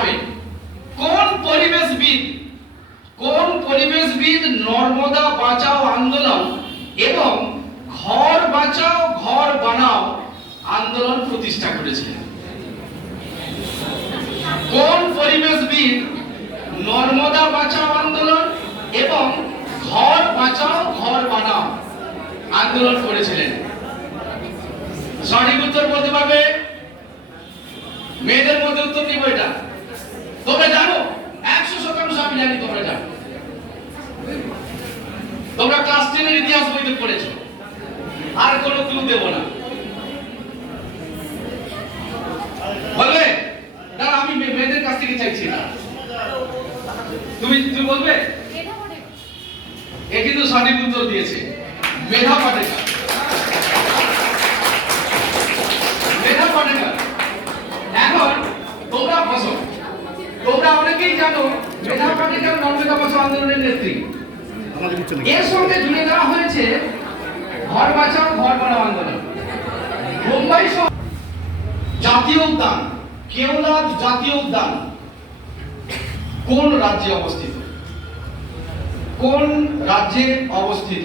পারবেন কোন পরিবেশবিদ কোন পরিবেশবিদ নর্মদা বাঁচাও আন্দোলন এবং ঘর বাঁচাও, ঘর বানাও আন্দোলন প্রতিষ্ঠা করেছিলেন কোন পরিবেশবিদ নর্মদা বাঁচাও আন্দোলন এবং ঘর বাঁচাও, ঘর বানাও আন্দোলন করেছিলেন? সঠিক উত্তর বলতে পারবে? মেয়েদের মধ্যে উত্তর দিব এটা। তোমরা জানো একশো শতাংশ আমি জানি তোমরা জানো। তোমরা ক্লাস টেনের ইতিহাস বইতে পড়েছো। আর কোনো ক্লু দেবো না। বলবে? না আমি মেয়েদের কাছ থেকে চাইছি না। তুমি তুমি বলবে? এ কিন্তু সঠিক উত্তর দিয়েছে। মেধা পাটেকার মেধা পাটেকার এখন তোমরা বসো তোমরা অনেকেই জানো মেধা পাটেকার নর্মেদা বসো আন্দোলনের নেত্রী। এর সঙ্গে জুড়ে দেওয়া হয়েছে ঘর বাঁচাও ঘর বানাও আন্দোলন। মুম্বাই জাতীয় উদ্যান কেওলাদ জাতীয় উদ্যান কোন রাজ্যে অবস্থিত? কোন রাজ্যে অবস্থিত?